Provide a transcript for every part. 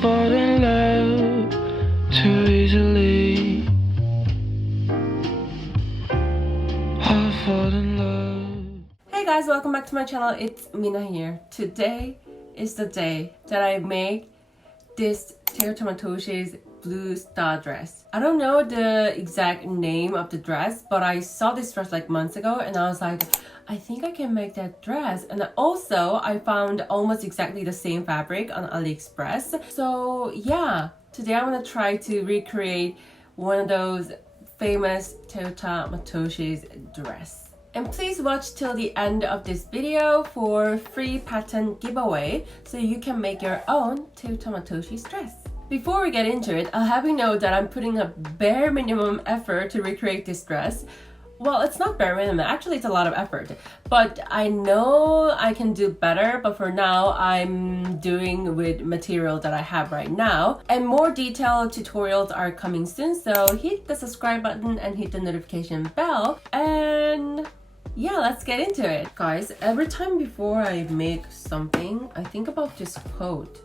fall in love too easily. I fall in love. Hey guys, welcome back to my channel. It's Mina here. Today is the day that I make this Teuta Matoshi's blue star dress. I don't know the exact name of the dress, but I saw this dress like months ago and I was like, I think I can make that dress. And also I found almost exactly the same fabric on ALIEXPRESS. So yeah, today I'm gonna try to recreate one of those famous Teuta Matoshi's dress. And please watch till the end of this video for free pattern giveaway so you can make your own Teuta Matoshi's dress. Before we get into it, I'll have you know that I'm putting a bare minimum effort to recreate this dress. Well, it's not bare minimum, actually it's a lot of effort. But I know I can do better, but for now I'm doing with material that I have right now. And more detailed tutorials are coming soon, so hit the subscribe button and hit the notification bell. And yeah, let's get into it. Guys, every time before I make something, I think about this quote.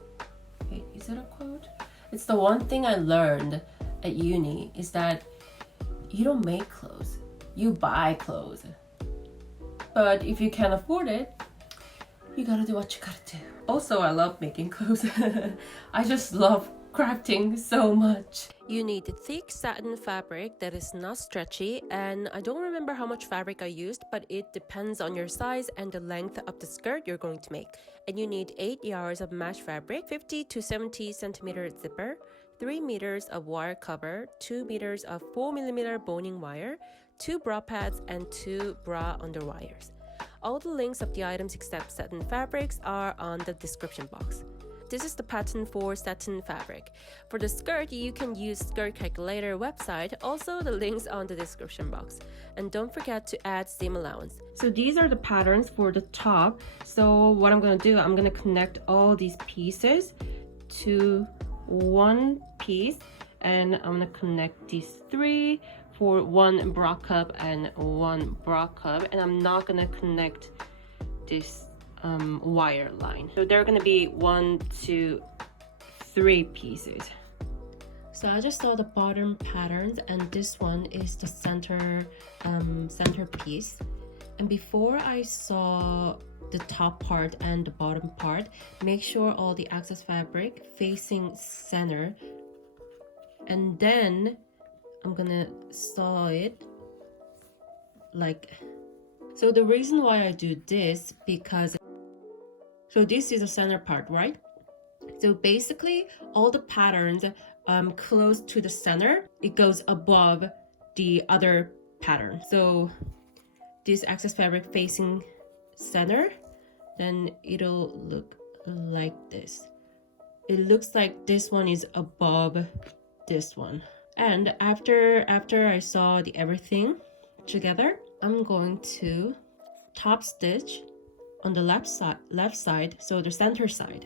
Wait, is it a quote? It's the one thing I learned at uni is that you don't make clothes, you buy clothes. But if you can't afford it, you gotta do what you gotta do. Also, I love making clothes. I just love crafting so much. You need thick satin fabric that is not stretchy, and I don't remember how much fabric I used, but it depends on your size and the length of the skirt you're going to make. And you need 8 yards of mesh fabric, 50 to 70 centimeter zipper, 3 meters of wire cover, 2 meters of 4mm boning wire, 2 bra pads, and 2 bra underwires. All the links of the items except satin fabrics are on the description box. This is the pattern for satin fabric. For the skirt, you can use skirt calculator website, also the links on the description box. And don't forget to add seam allowance. So these are the patterns for the top. So what I'm gonna do, I'm gonna connect all these pieces to one piece, and I'm gonna connect these 3 for one bra cup and one bra cup, and I'm not gonna connect this wire line. So there are gonna be 1, 2, 3 pieces. So I just saw the bottom patterns, and this one is the center piece. And before I saw the top part and the bottom part, make sure all the excess fabric facing center, and then I'm gonna sew it like so. The reason why I do this, because so this is the center part, right? So basically all the patterns close to the center, it goes above the other pattern. So this excess fabric facing center, then it'll look like this. It looks like this one is above this one. And after I saw the everything together, I'm going to top stitch on the left side, so the center side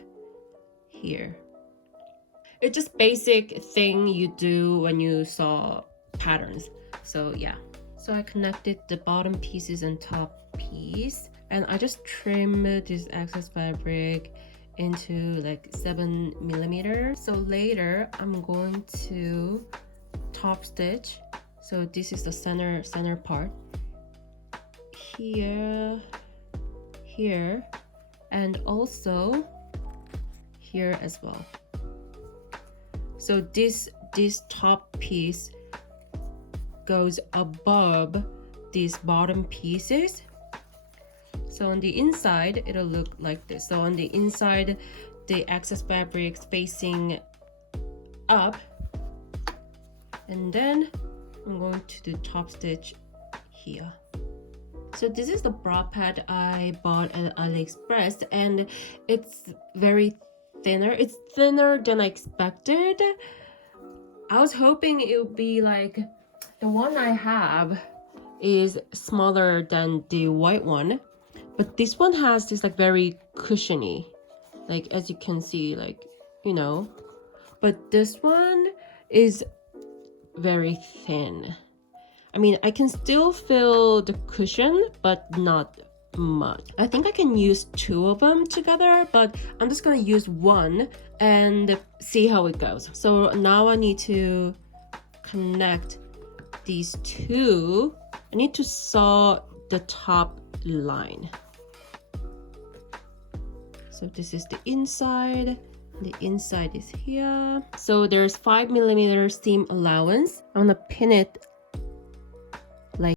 here. It's just basic thing you do when you saw patterns. So yeah, so I connected the bottom pieces and top piece, and I just trim this excess fabric into like 7mm. So later I'm going to top stitch. So this is the center part here, and also here as well. So this top piece goes above these bottom pieces. So on the inside it'll look like this. So on the inside the excess fabric facing up, and then I'm going to do top stitch here. So this is the bra pad I bought at ALIEXPRESS, and it's very thinner. It's thinner than I expected. I was hoping it would be like the one I have is smaller than the white one, but this one has this like very cushiony, like as you can see, like, you know, but this one is very thin. I mean, I can still feel the cushion, but not much. I think I can use 2 of them together, but I'm just gonna use one and see how it goes. So now I need to connect these 2. I need to sew the top line. So this is the inside. The inside is here. So there's 5mm seam allowance. I'm gonna pin it like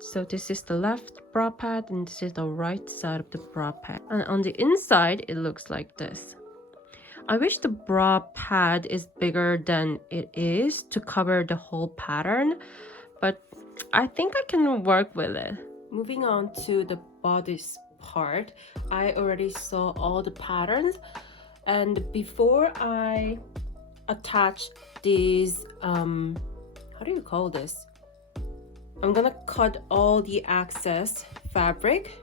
so this is the left bra pad and this is the right side of the bra pad. And on the inside, it looks like this. I wish the bra pad is bigger than it is to cover the whole pattern, but I think I can work with it. Moving on to the bodice part, I already saw all the patterns, and before I attach these, how do you call this? I'm gonna cut all the excess fabric,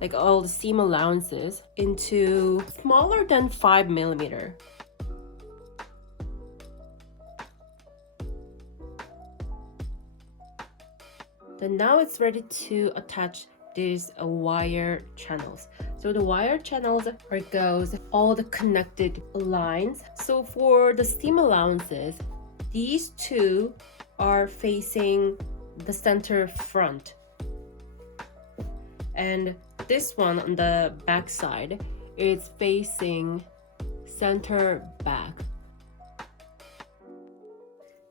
like all the seam allowances, into smaller than 5mm. Then now it's ready to attach these wire channels. So the wire channels are goes all the connected lines. So for the seam allowances, these 2 are facing the center front, and this one on the back side is facing center back.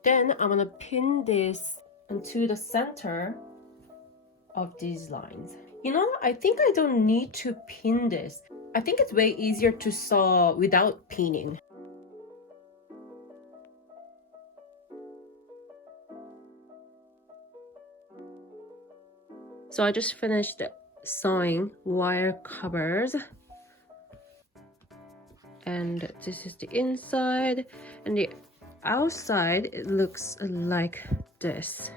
Then I'm gonna pin this into the center of these lines. You know, I think I don't need to pin this. I think it's way easier to sew without pinning. So I just finished sewing wire covers, and this is the inside, and the outside it looks like this.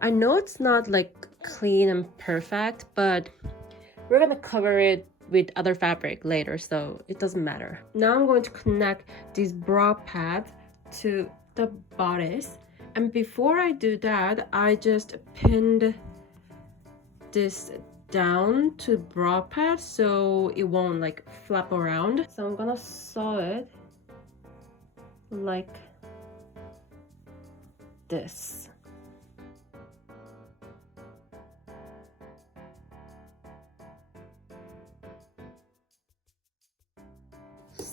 I know it's not like clean and perfect, but we're gonna cover it with other fabric later, so it doesn't matter. Now I'm going to connect these bra pads to the bodice, and before I do that, I just pinned this down to bra pad so it won't like flap around. So I'm gonna sew it like this.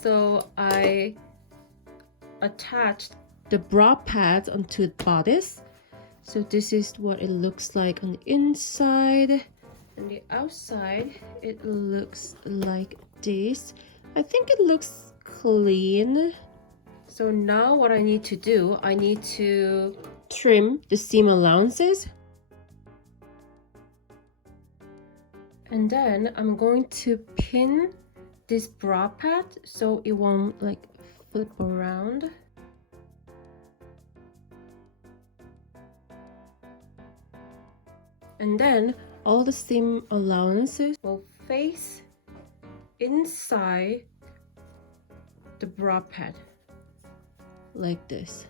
So I attached the bra pads onto the bodice. So this is what it looks like on the inside. On the outside, it looks like this. I think it looks clean. So now what I need to do, I need to trim the seam allowances. And then I'm going to pin this bra pad so it won't like flip around. And then all the seam allowances will face inside the bra pad like this.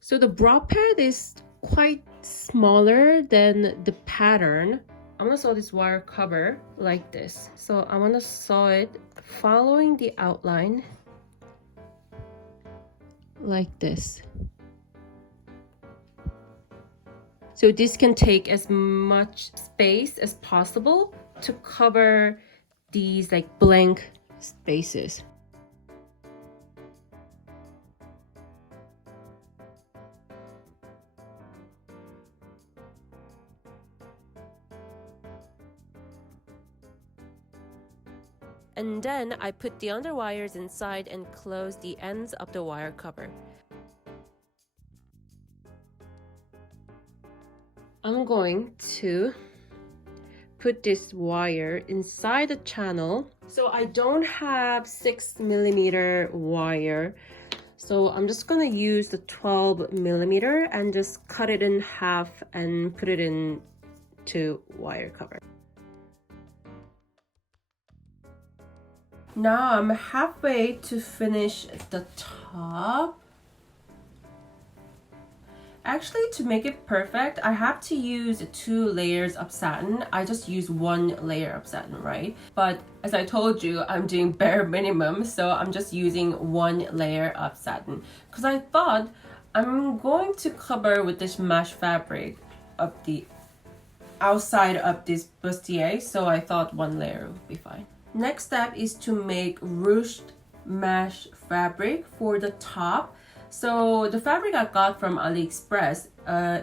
So the bra pad is quite smaller than the pattern. I'm gonna sew this wire cover like this. So I'm gonna sew it following the outline like this. So this can take as much space as possible to cover these like blank spaces. And then I put the underwires inside and close the ends of the wire cover. I'm going to put this wire inside the channel. So I don't have 6mm wire. So I'm just gonna use the 12mm and just cut it in half and put it into wire cover. Now I'm halfway to finish the top. Actually, to make it perfect, I have to use 2 layers of satin. I just use 1 layer of satin, right? But as I told you, I'm doing bare minimum, so I'm just using 1 layer of satin. Because I thought I'm going to cover with this mesh fabric of the outside of this bustier, so I thought 1 layer would be fine. Next step is to make ruched mesh fabric for the top. So the fabric I got from AliExpress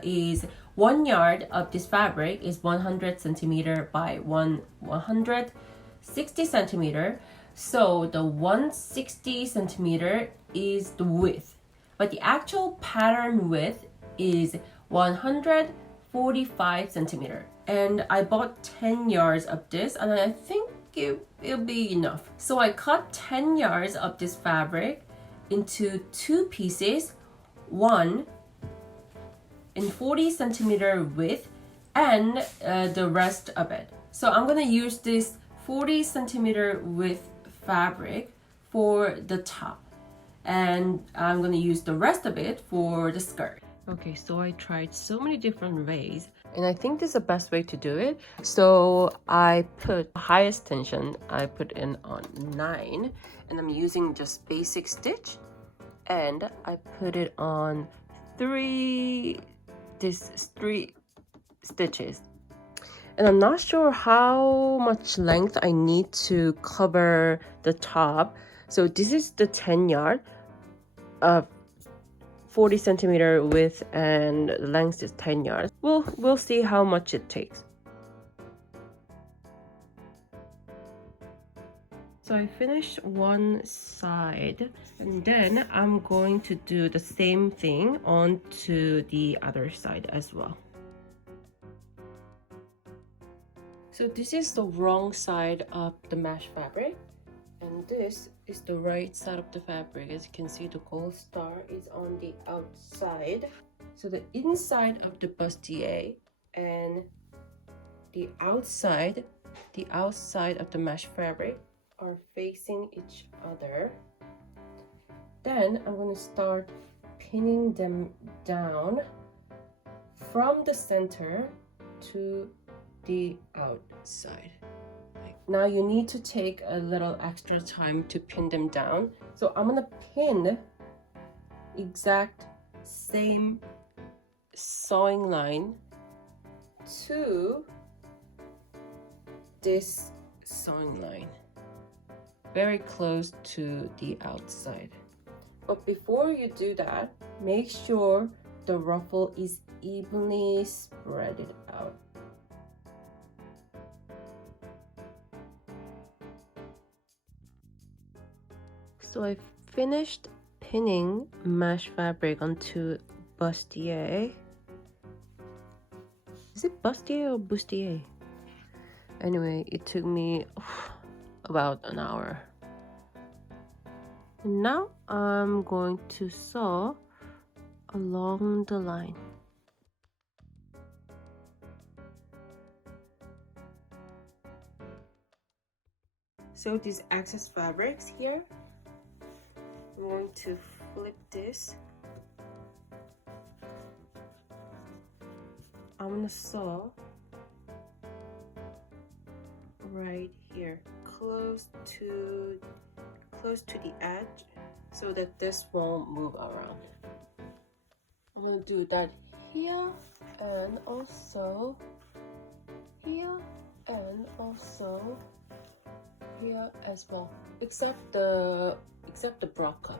is 1 yard of this fabric is 100 centimeter by 160 centimeter. So the 160 centimeter is the width, but the actual pattern width is 145 centimeter. And I bought 10 yards of this, and I think it'll be enough. So I cut 10 yards of this fabric into 2 pieces, one in 40 centimeter width and the rest of it. So I'm gonna use this 40 centimeter width fabric for the top, and I'm gonna use the rest of it for the skirt. Okay, so I tried so many different ways, and I think this is the best way to do it. So I put highest tension, I put in on 9, and I'm using just basic stitch, and I put it on 3 stitches. And I'm not sure how much length I need to cover the top. So this is the 10 yard of 40 centimeter width, and the length is 10 yards. We'll see how much it takes. So I finished one side, and then I'm going to do the same thing onto the other side as well. So this is the wrong side of the mesh fabric, and this is the right side of the fabric. As you can see, the gold star is on the outside. So the inside of the bustier and the outside of the mesh fabric are facing each other. Then I'm going to start pinning them down from the center to the outside. Now you need to take a little extra time to pin them down. So I'm gonna pin exact same sewing line to this sewing line. very close to the outside. But before you do that, make sure the ruffle is evenly spread it out. So I finished pinning mesh fabric onto bustier. Is it bustier or bustier? Anyway, it took me about an hour. And now I'm going to sew along the line. So these excess fabrics here, I'm going to flip this. I'm gonna sew right here, close to the edge, so that this won't move around. I'm gonna do that here and also here and also here as well, except the bra cut.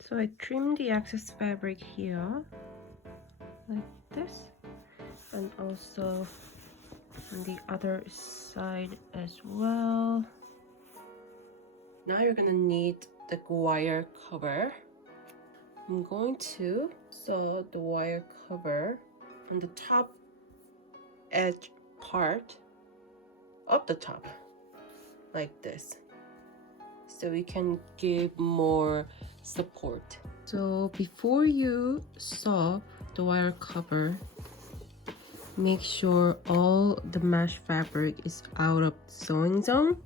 So I trimmed the excess fabric here like this, and also on the other side as well. Now you're gonna need the wire cover. I'm going to sew the wire cover on the top edge part of the top like this, so we can give more support. So before you sew the wire cover, make sure all the mesh fabric is out of the sewing zone.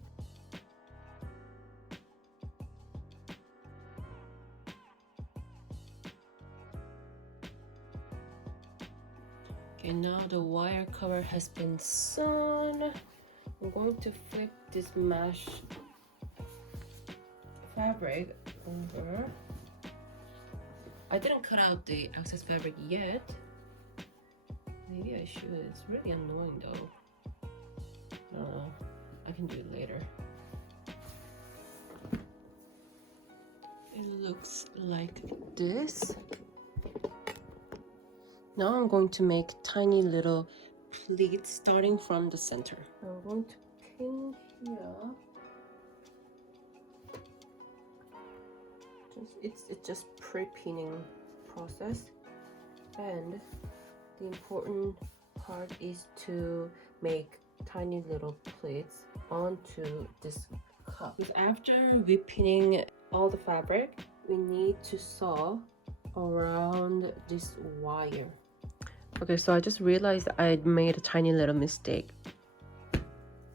Okay, now the wire cover has been sewn. I'm going to flip this mesh fabric over. I didn't cut out the excess fabric yet. Maybe I should. It's really annoying though. I can do it later. It looks like this. Now I'm going to make tiny little pleats starting from the center. I'm going to pin here. It's just pre-pinning process, and the important part is to make tiny little pleats onto this cup. Because after repinning all the fabric, we need to sew around this wire. Okay, so I just realized I made a tiny little mistake.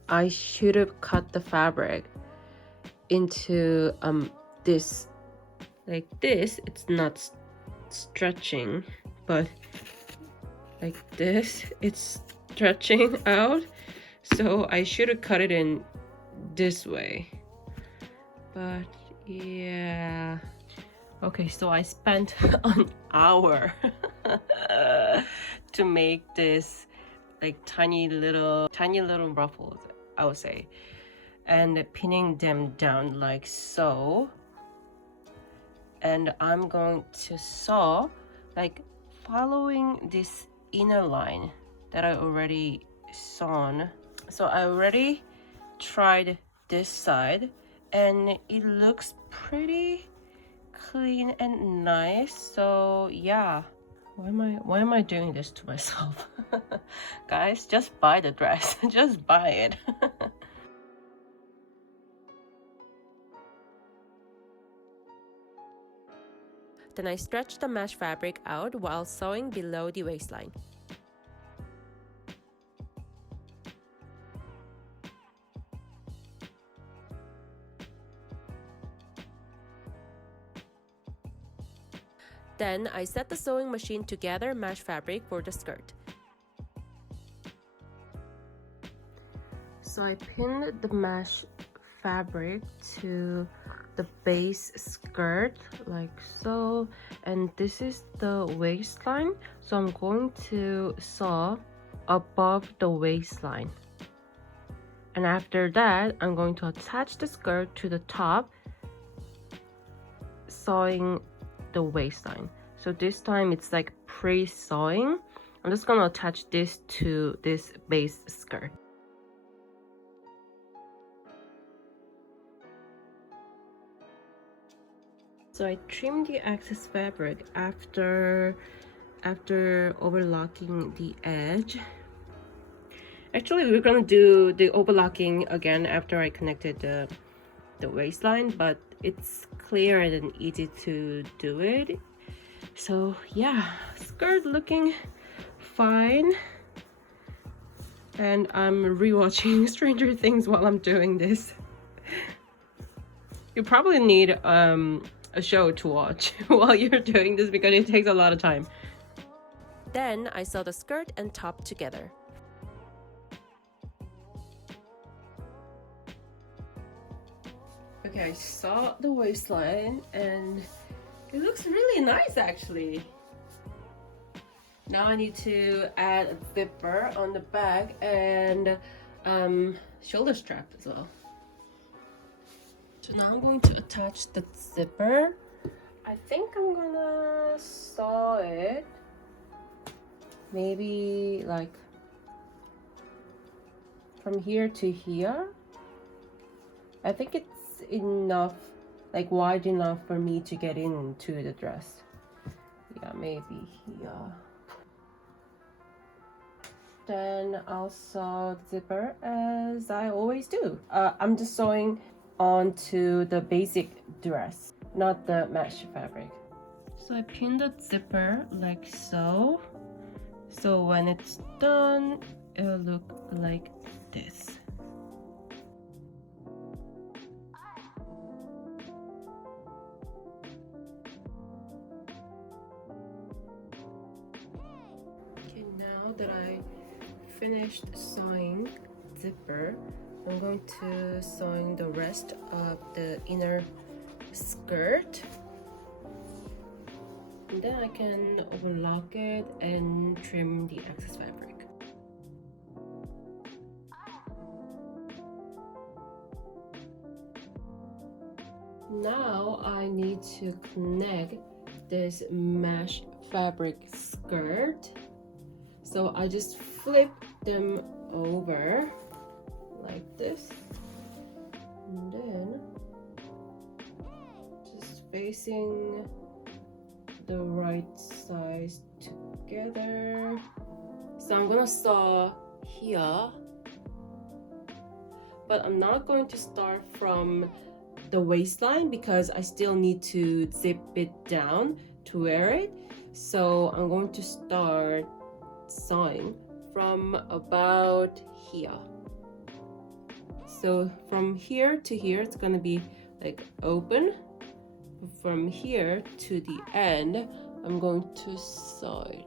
I should have cut the fabric into this, like this. It's not stretching, but like this, it's stretching out. So I should have cut it in this way. But yeah. Okay, so I spent an hour to make this like tiny little ruffles, I would say, and pinning them down like so. And I'm going to sew like following this inner line that I already sewn. So I already tried this side and it looks pretty clean and nice. So yeah, why am I doing this to myself? Guys, just buy the dress. Just buy it. Then I stretched the mesh fabric out while sewing below the waistline. Then I set the sewing machine to gather mesh fabric for the skirt. So I pinned the mesh fabric to the base skirt like so, and this is the waistline. So I'm going to sew above the waistline, and after that I'm going to attach the skirt to the top, sewing the waistline. So this time it's like pre-sewing. I'm just gonna attach this to this base skirt. So I trimmed the excess fabric after overlocking the edge. Actually, we're gonna do the overlocking again after I connected the waistline, but it's clear and easy to do it. So yeah, skirt looking fine. And I'm rewatching Stranger Things while I'm doing this. You probably need a show to watch while you're doing this because it takes a lot of time. Then I sew the skirt and top together. Okay, I saw the waistline and it looks really nice actually. Now I need to add a zipper on the back and shoulder strap as well. So now I'm going to attach the zipper. I think I'm gonna sew it maybe like from here to here. I think it's enough, like wide enough for me to get into the dress. Yeah, maybe here. Then I'll sew the zipper as I always do. I'm just sewing onto the basic dress, not the mesh fabric. So I pinned the zipper like so. So when it's done, it'll look like this. Okay, now that I finished sewing zipper, I'm going to sew the rest of the inner skirt, and then I can overlock it and trim the excess fabric. Now I need to connect this mesh fabric skirt. So I just flip them over like this, and then just facing the right sides together. So I'm gonna sew here, but I'm not going to start from the waistline because I still need to zip it down to wear it. So I'm going to start sewing from about here. So from here to here it's gonna be like open. From here to the end I'm going to sew it.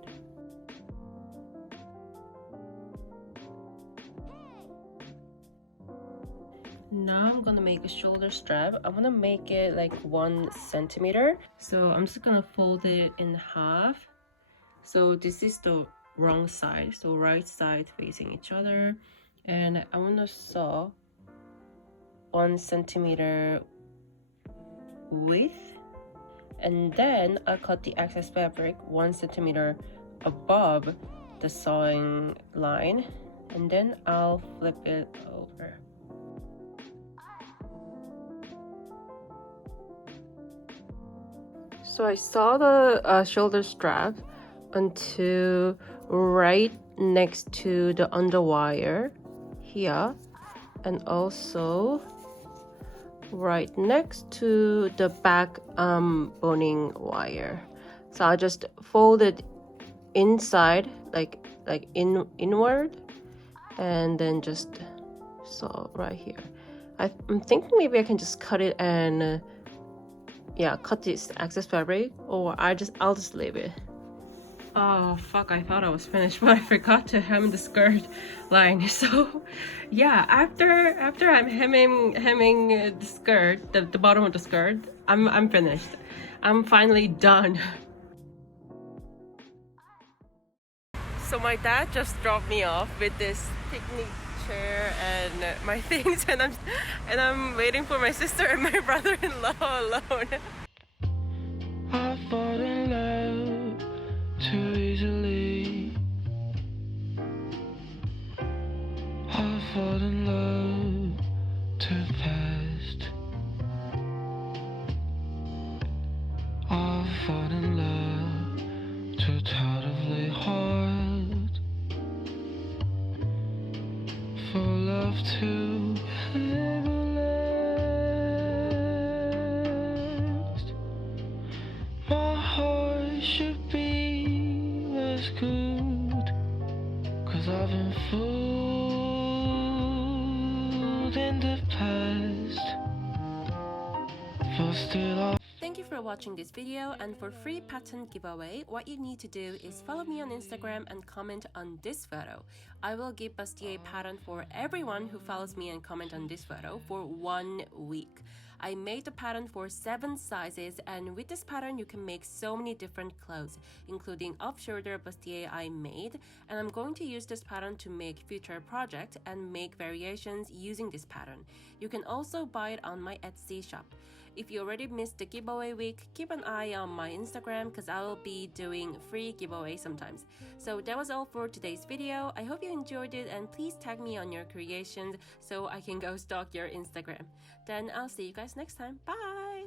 Now I'm gonna make a shoulder strap. I'm gonna make it like 1 centimeter. So I'm just gonna fold it in half. So this is the wrong side, so right side facing each other, and I want to sew 1 centimeter width, and then I'll cut the excess fabric 1 centimeter above the sewing line, and then I'll flip it over. So I saw the shoulder strap until right next to the underwire here, and also right next to the back boning wire. So I'll just fold it inside, like inward, and then just sew right here. I'm thinking maybe I can just cut it and yeah, cut this excess fabric, or I'll just leave it. Oh fuck, I thought I was finished, but I forgot to hem the skirt line. So yeah, after I'm hemming the skirt, the bottom of the skirt, I'm finished. I'm finally done. So my dad just dropped me off with this picnic chair and my things, and I'm waiting for my sister and my brother-in-law alone. I fall in love too easily. I fall in love too fast. I fall in love too terribly hard for love to ever last. My heart should be as good, 'cause I've been fooled in the past, but still Thank you for watching this video, and for free pattern giveaway, what you need to do is follow me on Instagram and comment on this photo. I will give bustier pattern for everyone who follows me and comment on this photo for 1 week. I made the pattern for 7 sizes, and with this pattern you can make so many different clothes, including off-shoulder bustier I made, and I'm going to use this pattern to make future projects and make variations using this pattern. You can also buy it on my Etsy shop. If you already missed the giveaway week, keep an eye on my Instagram because I will be doing free giveaway sometimes. So that was all for today's video. I hope you enjoyed it, and please tag me on your creations so I can go stalk your Instagram. Then I'll see you guys next time. Bye!